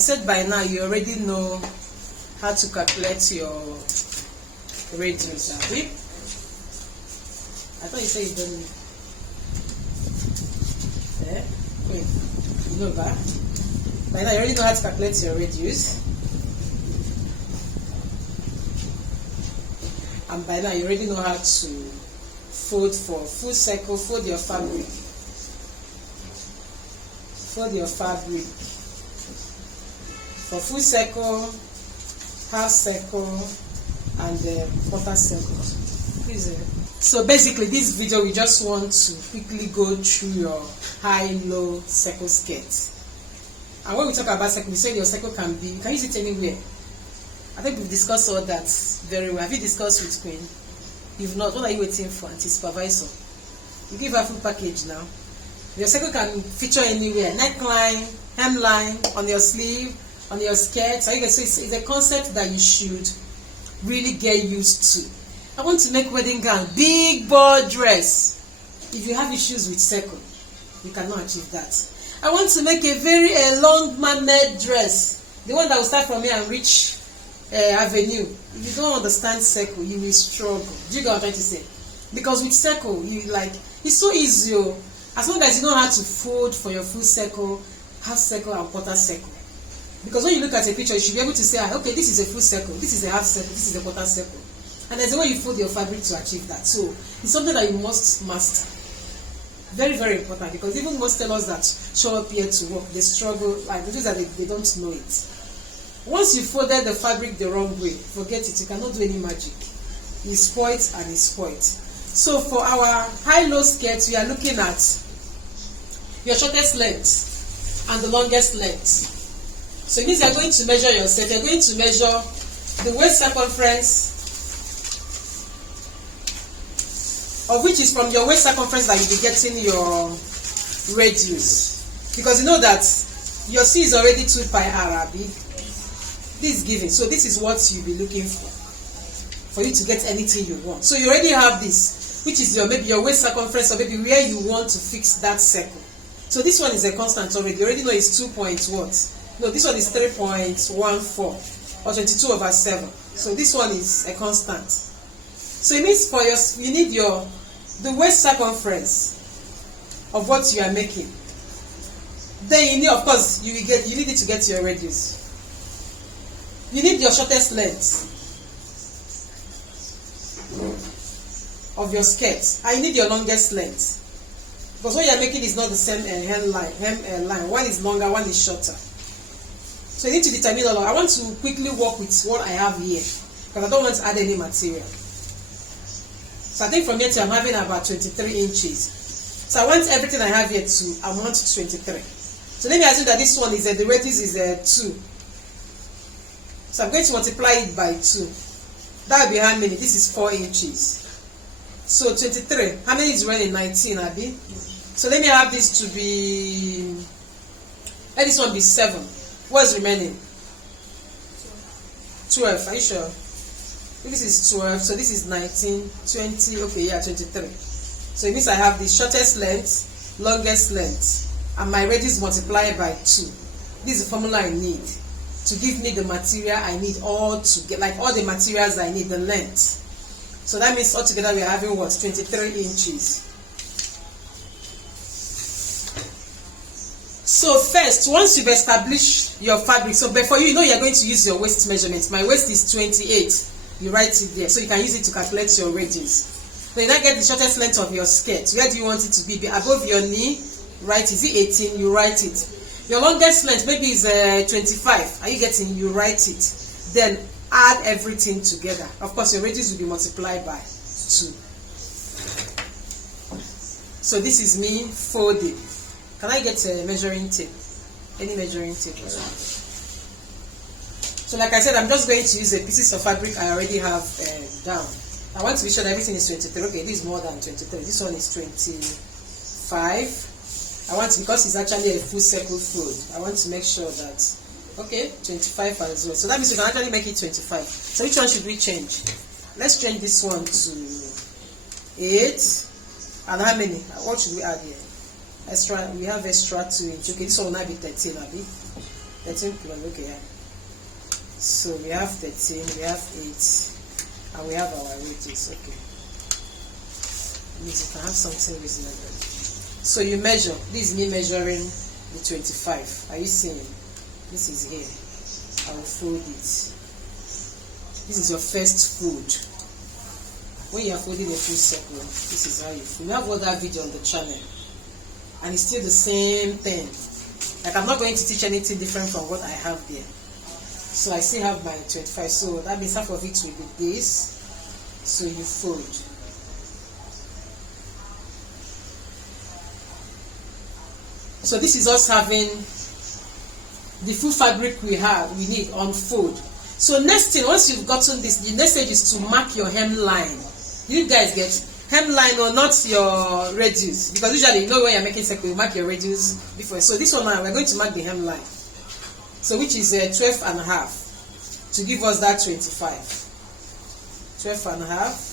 said by now you already know how to calculate your radius, Abi. I thought you said you don't know. Wait, you know that? By now you already know how to calculate your radius. And by now you already know how to fold for full circle, fold your fabric. Fold your fabric. For full circle, half circle, and quarter circle. Please. So basically this video we just want to quickly go through your high-low circle skirt. And when we talk about circle, we say your circle can use it anywhere. I think we've discussed all that very well. Have you discussed with Queen? If not, what are you waiting for, Auntie Supervisor? You give her full package now. Your circle can feature anywhere. Neckline, hemline, on your sleeve, on your skirt. So it's a concept that you should really get used to. I want to make wedding gown, big bold dress. If you have issues with circle, you cannot achieve that. I want to make a very long man-made dress, the one that will start from here and reach avenue. If you don't understand circle, you will struggle. Do you get what I'm trying to say? Because with circle, it's so easy. As long as you know how to fold for your full circle, half circle, and quarter circle. Because when you look at a picture, you should be able to say, okay, this is a full circle, this is a half circle, this is a quarter circle. And there's a way you fold your fabric to achieve that. So it's something that you must master. Very, very important, because even most tailors that show up here to work, they struggle, like the things that they don't know it. Once you folded the fabric the wrong way, forget it, you cannot do any magic. It's spoiled and it's spoiled. So for our high-low skirts, we are looking at your shortest length and the longest length. So it means you are going to measure yourself. You are going to measure the waist circumference, of which is from your waist circumference that you'll be getting your radius. Because you know that your C is already 2 pi r, Abi. This is given. So this is what you'll be looking for you to get anything you want. So you already have this, which is maybe your waist circumference, or maybe where you want to fix that circle. So this one is a constant already. You already know it's 2 point what? No, this one is 3.14 or 22/7. So this one is a constant. So it means you need the waist circumference of what you are making. Then you need, of course, you need it to get your radius. You need your shortest length of your skirt, and you need your longest length. Because what you are making is not the same hem line. One is longer, one is shorter. So you need to determine all of. I want to quickly work with what I have here, because I don't want to add any material. So I think from here to I'm having about 23 inches. So I want everything I have here to amount to 23. So let me assume that this one is the radius is 2. So I'm going to multiply it by 2. That will be how many? This is 4 inches. So 23. How many is remaining? 19, Abi. So let me have this to be. Let this one be 7. What's remaining? 12. Are you sure? This is 12. So this is 19, 20. Okay, yeah, 23. So it means I have the shortest length, longest length, and my radius multiplied by 2. This is the formula I need to give me the material I need all to get, like all the materials I need, the length. So that means altogether we are having what? 23 inches. So first, once you've established your fabric, so before you know you're going to use your waist measurement. My waist is 28. You write it there, so you can use it to calculate your radius. So you now get the shortest length of your skirt. Where do you want it to be? Above your knee, right? Is it 18? You write it. Your longest length maybe is 25. Are you getting? You write it. Then add everything together. Of course, your radius will be multiplied by 2. So this is me folding. Can I get a measuring tape? Any measuring tape? So like I said, I'm just going to use the pieces of fabric I already have down. I want to be sure that everything is 23. Okay, this is more than 23. This one is 25. I want to, because it's actually a full circle fold, I want to make sure that, okay, 25 as well. So that means we can actually make it 25. So which one should we change? Let's change this one to 8. And how many? What should we add here? Extra, we have extra 2 inches. Okay, this one will now be 13, Abi. 13 plus, okay, yeah. So we have 13, we have 8, and we have our radius, okay. Means you can have something reasonable. So you measure, this is me measuring the 25. Are you seeing? This is here. I will fold it. This is your first fold. When you are folding a full circle, this is how you fold. You have other video on the channel, and it's still the same thing. Like, I'm not going to teach anything different from what I have there. So I still have my 25. So that means half of it will be this. So you fold. So this is us having the full fabric we need on fold. So next thing, once you've gotten this, the next stage is to mark your hemline. You guys get hemline or not your radius? Because usually, you know, when you're making circle, you mark your radius before. So this one now, we're going to mark the hemline. So which is 12 and a half to give us that 25. 12 and a half.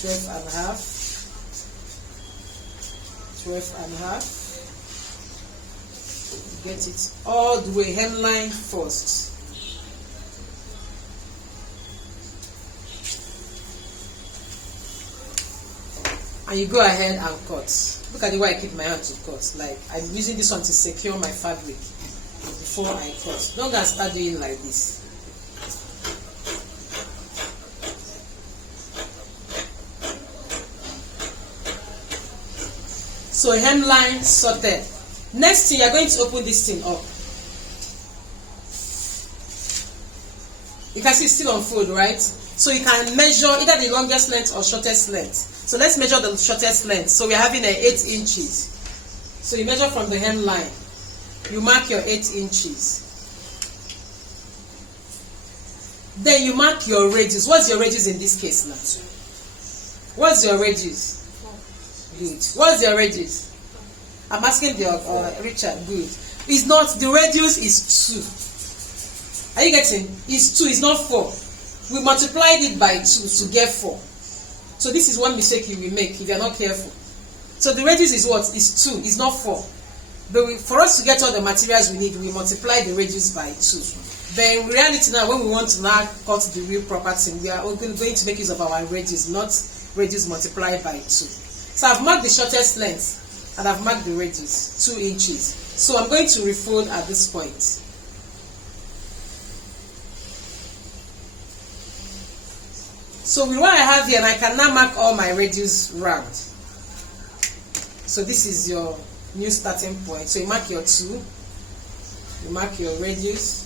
12 and a half. 12 and a half. Get it all the way, hemline first. And you go ahead and cut. Look at the way I keep my hand to cut. Like, I'm using this one to secure my fabric before I cut. Don't gonna start doing like this. So hemline sorted. Next thing, you're going to open this thing up. You can see it's still on fold, right? So you can measure either the longest length or shortest length. So let's measure the shortest length. So we're having 8 inches. So you measure from the hemline. You mark your 8 inches. Then you mark your radius. What's your radius in this case now? What's your radius? Good. What's your radius? I'm asking the Richard. Good. It's not, the radius is 2. Are you getting? It's 2, it's not 4. We multiplied it by 2 to get 4. So this is one mistake you will make if you're not careful. So the radius is what? Is 2, it's not 4. But for us to get all the materials we need, we multiply the radius by 2. But in reality now, when we want to now cut the real proper thing, we are going to make use of our radius, not radius multiplied by 2. So I've marked the shortest length and I've marked the radius, 2 inches. So I'm going to refold at this point. So with what I have here, and I can now mark all my radius round. So this is your new starting point. So you mark your 2, you mark your radius,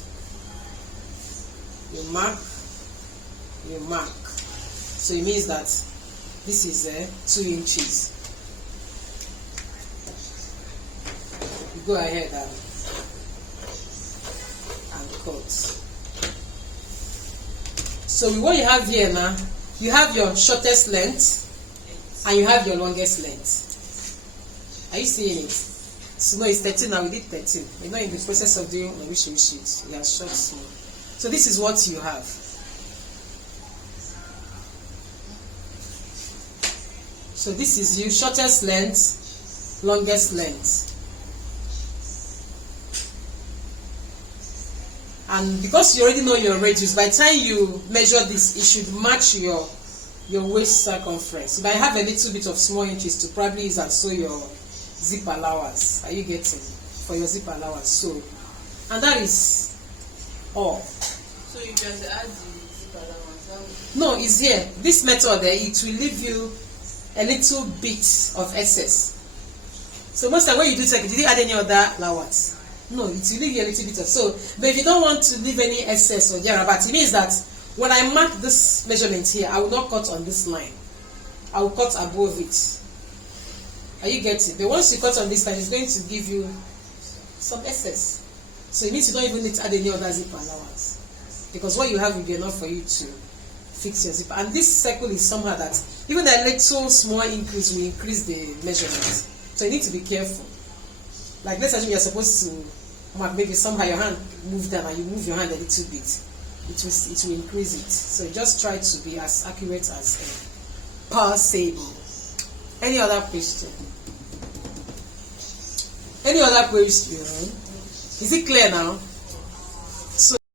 you mark. So it means that this is 2 inches. You go ahead and cut. So with what you have here now, you have your shortest length and you have your longest length. Are you seeing it? So no, it's 13 now, we did 13. We're not in the process of doing revision sheets. We are short small. So this is what you have. So this is your shortest length, longest length. And because you already know your radius, by the time you measure this, it should match your waist circumference. You might have a little bit of small inches to probably use and sew your zip allowance. Are you getting? For your zip allowance. So, and that is all. So you just add the zip allowance? No, it's here. This method, it will leave you a little bit of excess. So most of the time when you do second, did you add any other allowance? No, it will leave you a little bit of. So, but if you don't want to leave any excess or thereabout, it means that when I mark this measurement here, I will not cut on this line. I will cut above it. Are you getting? But once you cut on this line, it's going to give you some excess. So it means you don't even need to add any other zip allowance, because what you have will be enough for you to fix your zipper. And this circle is somehow that even a little small increase will increase the measurement. So you need to be careful. Like let's assume you're supposed to mark, maybe somehow your hand moved down and you move your hand a little bit. It will increase it. So just try to be as accurate as possible. Any other question? Any other question? Is it clear now?